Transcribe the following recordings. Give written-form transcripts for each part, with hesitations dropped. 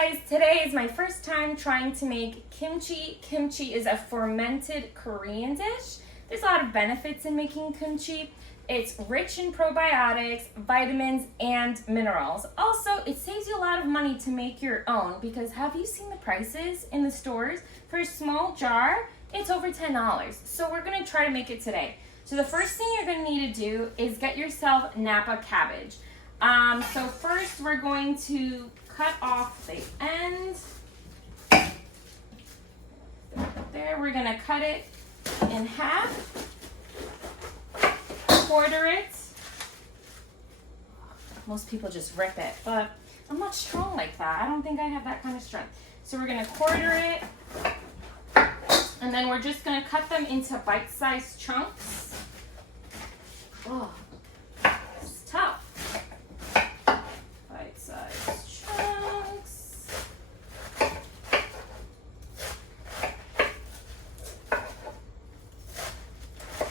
guys, today is my first time trying to make kimchi. Kimchi is a fermented Korean dish. There's a lot of benefits in making kimchi. It's rich in probiotics, vitamins, and minerals. Also, it saves you a lot of money to make your own because have you seen the prices in the stores? For a small jar, it's over $10. So we're gonna try to make it today. So the first thing you're gonna need to do is get yourself Napa cabbage. So first we're going to cut off the end. There, we're gonna cut it in half, quarter it. Most people just rip it, but I'm not strong like that. I don't think I have that kind of strength. So we're gonna quarter it, and then we're just gonna cut them into bite-sized chunks. Oh, it's tough. Bite-sized chunks.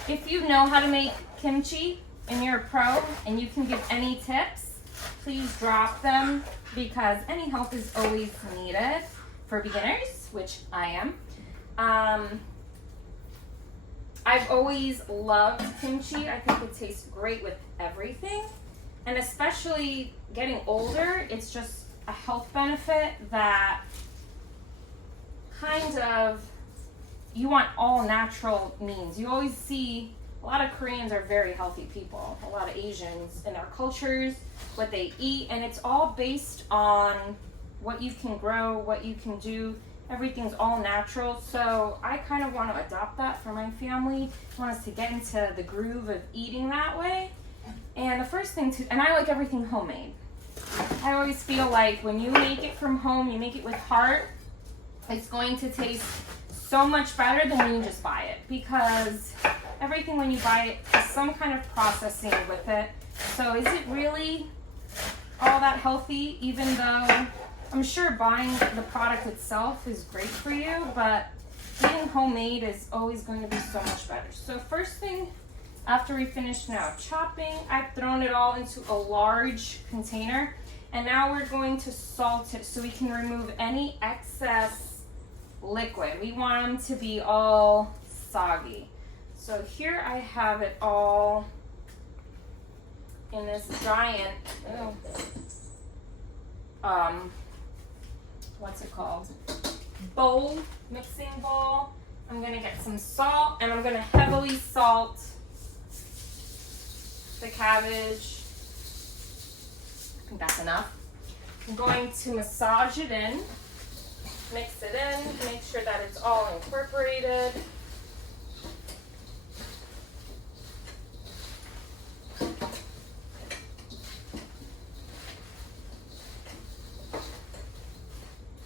If you know how to make kimchi and you're a pro and you can give any tips, please drop them because any help is always needed for beginners, which I am. I've always loved kimchi. I think it tastes great with everything. And especially getting older, it's just a health benefit that kind of, you want all natural means. You always see a lot of Koreans are very healthy people, a lot of Asians in their cultures, what they eat, and it's all based on what you can grow, what you can do. Everything's all natural, so I kind of want to adopt that for my family. I want us to get into the groove of eating that way. And the first thing and I like everything homemade. I always feel like when you make it from home, you make it with heart, it's going to taste so much better than when you just buy it, because everything when you buy it has some kind of processing with it. So is it really all that healthy, even though I'm sure buying the product itself is great for you, but eating homemade is always going to be so much better. So first thing, after we finish now chopping, I've thrown it all into a large container, and now we're going to salt it so we can remove any excess liquid. We want them to be all soggy. So here I have it all in this giant, what's it called? Bowl, mixing bowl. I'm gonna get some salt and I'm gonna heavily salt the cabbage. I think that's enough. I'm going to massage it in, mix it in, make sure that it's all incorporated.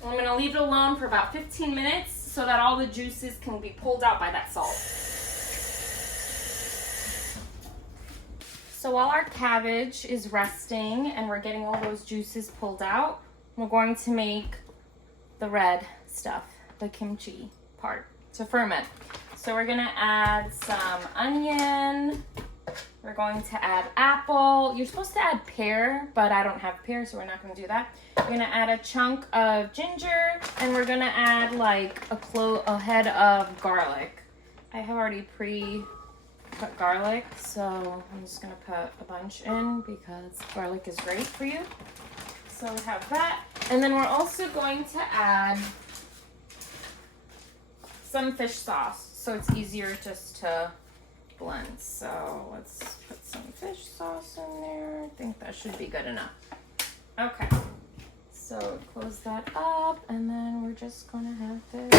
I'm going to leave it alone for about 15 minutes so that all the juices can be pulled out by that salt. So while our cabbage is resting and we're getting all those juices pulled out, we're going to make the red stuff, the kimchi part, to ferment. So we're going to add some onion. We're going to add apple. You're supposed to add pear, but I don't have pear, so we're not going to do that. We're going to add a chunk of ginger, and we're going to add like a head of garlic. I have already pre-cut garlic, so I'm just going to put a bunch in because garlic is great for you. So we have that. And then we're also going to add some fish sauce, so it's easier just to blend. So let's put some fish sauce in there. I think that should be good enough. Okay, so close that up, and then we're just gonna have this.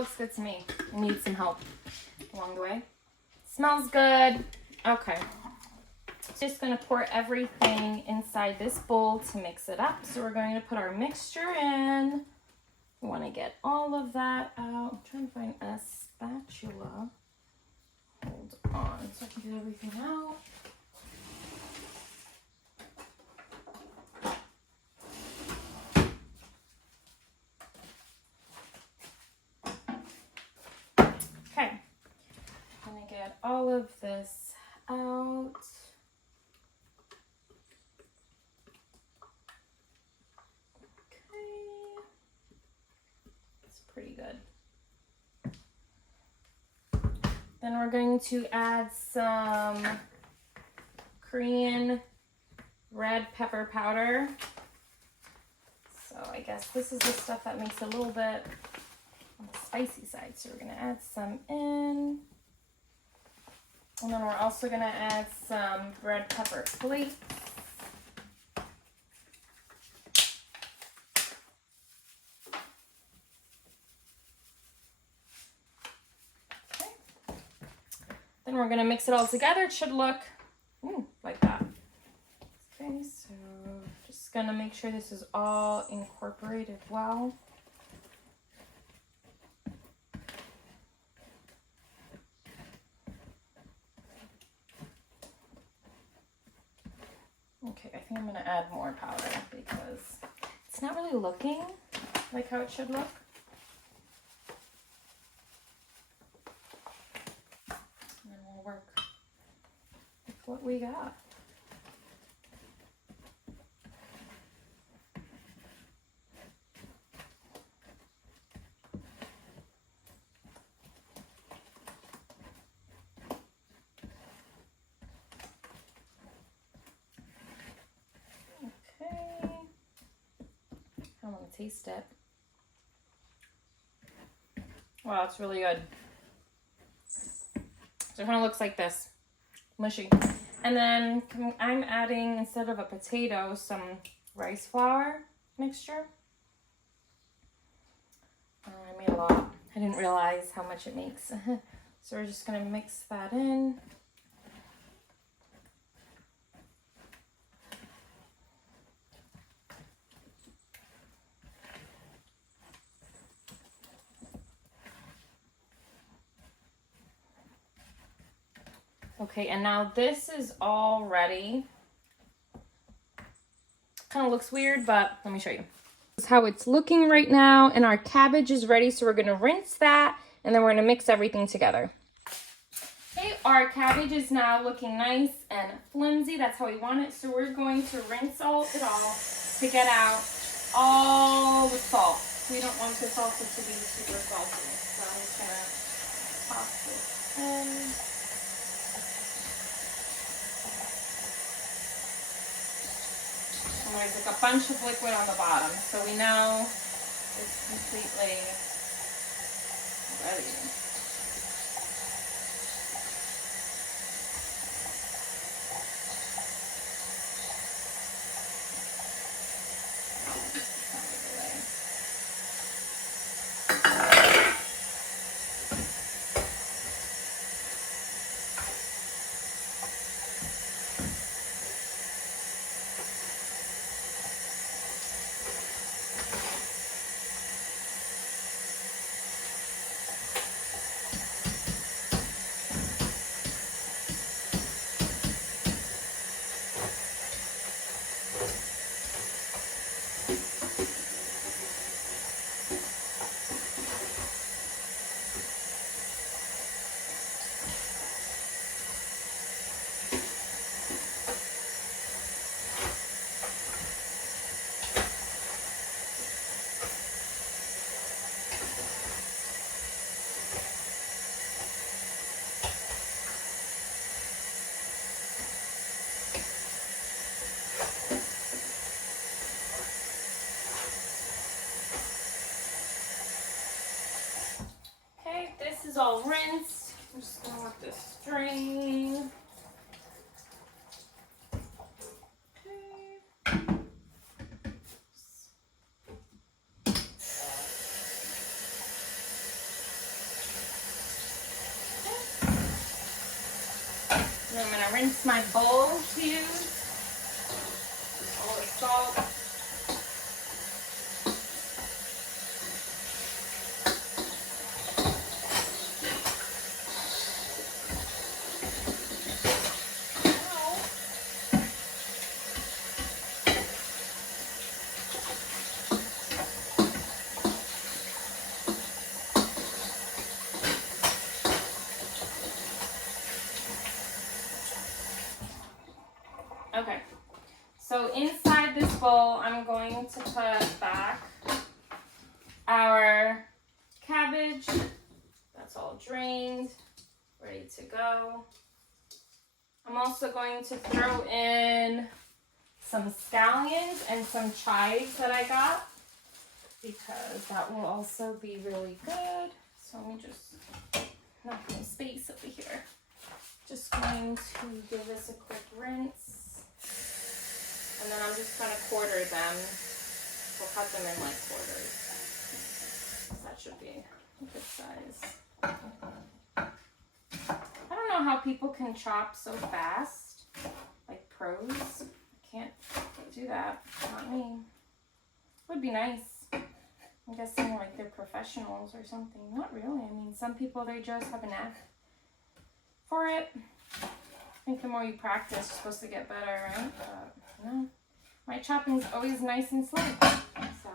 looks good to me. I need some help along the way. Smells good. Okay. Just going to pour everything inside this bowl to mix it up. So we're going to put our mixture in. We want to get all of that out. I'm trying to find a spatula. Hold on so I can get everything out. Okay. I'm going to get all of this out. Pretty good. Then we're going to add some Korean red pepper powder. So I guess this is the stuff that makes it a little bit on the spicy side. So we're going to add some in. And then we're also going to add some red pepper flakes. Then we're going to mix it all together. It should look like that. Okay, so just going to make sure this is all incorporated well. Okay, I think I'm going to add more powder because it's not really looking like how it should look. Work with what we got. Okay. I want to taste it. Wow, it's really good. So it kind of looks like this, mushy. And then I'm adding, instead of a potato, some rice flour mixture. I made a lot. I didn't realize how much it makes. So we're just going to mix that in. Okay, and now this is all ready. Kind of looks weird, but let me show you. This is how it's looking right now, and our cabbage is ready, so we're gonna rinse that, and then we're gonna mix everything together. Okay, our cabbage is now looking nice and flimsy. That's how we want it. So we're going to rinse it all to get out all the salt. We don't want the salsa to be super salty. So I'm just gonna toss this in. And there's like a bunch of liquid on the bottom, so we know it's completely ready. This is all rinsed. I'm just gonna let this drain. rinse my bowl to use all the salt. Okay, so inside this bowl, I'm going to put back our cabbage. That's all drained, ready to go. I'm also going to throw in some scallions and some chives that I got, because that will also be really good. So let me just knock some space over here. Just going to give this a quick rinse. And then I'm just going to quarter them. We'll cut them in like quarters. So that should be a good size. I don't know how people can chop so fast, like pros. I can't do that. Not me. Would be nice. I'm guessing like they're professionals or something. Not really. I mean, some people, they just have a knack for it. I think the more you practice, you're supposed to get better, right? But no, my chopping's always nice and slow. So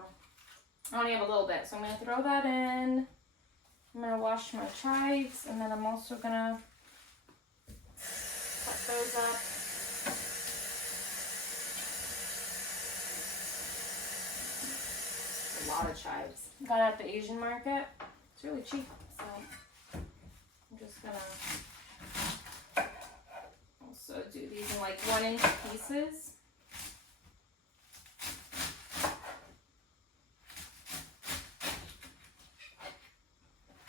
I only have a little bit, so I'm gonna throw that in. I'm gonna wash my chives, and then I'm also gonna cut those up. A lot of chives. Got it at the Asian market. It's really cheap, so I'm just gonna also do these in like 1-inch pieces.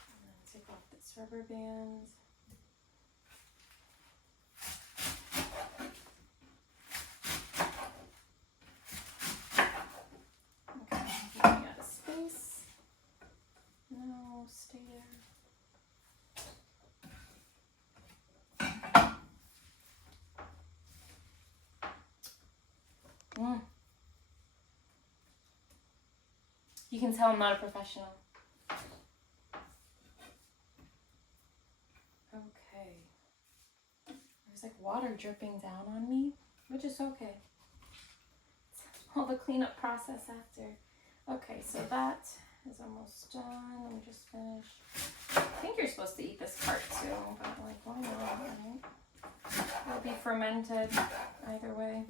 And then take off this rubber band. Okay, running out of space. No, stay there. You can tell I'm not a professional. Okay. There's like water dripping down on me, which is okay. All the cleanup process after. Okay, so that is almost done. Let me just finish. I think you're supposed to eat this part too, but like, why not, right? It'll be fermented either way.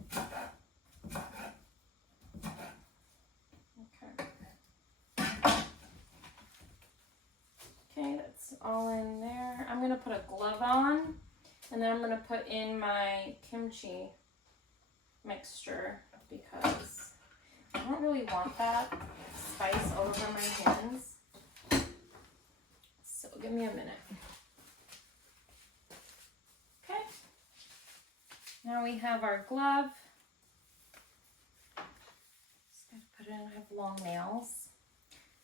Okay, that's all in there. I'm gonna put a glove on, and then I'm gonna put in my kimchi mixture because I don't really want that spice all over my hands. So give me a minute. Okay. Now we have our glove. Just gotta put it in. I have long nails,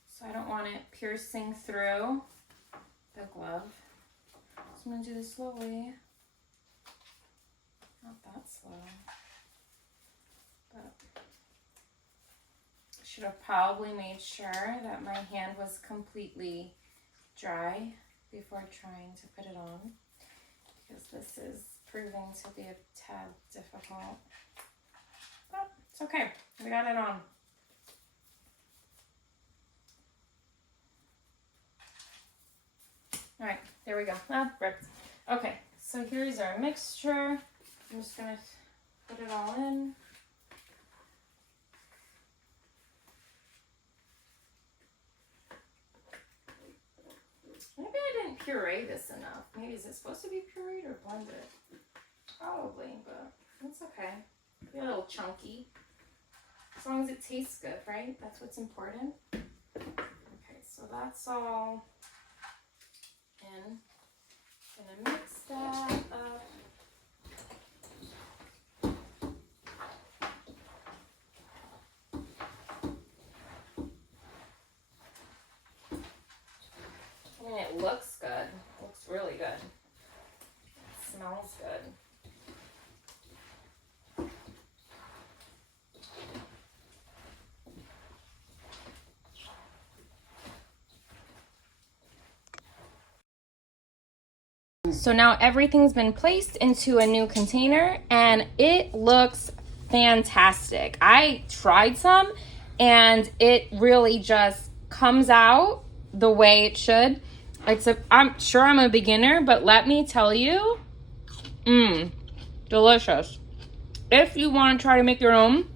so I don't want it piercing through the glove. So I'm going to do this slowly. Not that slow. But I should have probably made sure that my hand was completely dry before trying to put it on, because this is proving to be a tad difficult. But it's okay. We got it on. All right, there we go. Ah, bricked. Okay, so here's our mixture. I'm just gonna put it all in. Maybe I didn't puree this enough. Maybe is it supposed to be pureed or blended? Probably, but it's okay. Be a little chunky. As long as it tastes good, right? That's what's important. Okay, so that's all in. Gonna mix that up. I mean, it looks good. It looks really good. It smells good. So now everything's been placed into a new container and it looks fantastic. I tried some and it really just comes out the way it should. I'm sure I'm a beginner, but let me tell you, delicious. If you want to try to make your own,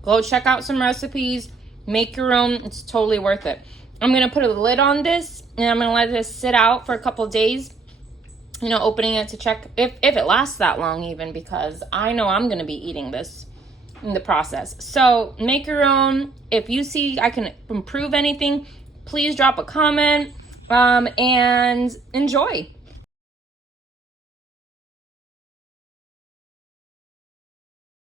go check out some recipes, make your own. It's totally worth it. I'm going to put a lid on this and I'm going to let this sit out for a couple days, opening it to check if it lasts that long even, because I know I'm going to be eating this in the process. So make your own. If you see I can improve anything, please drop a comment and enjoy.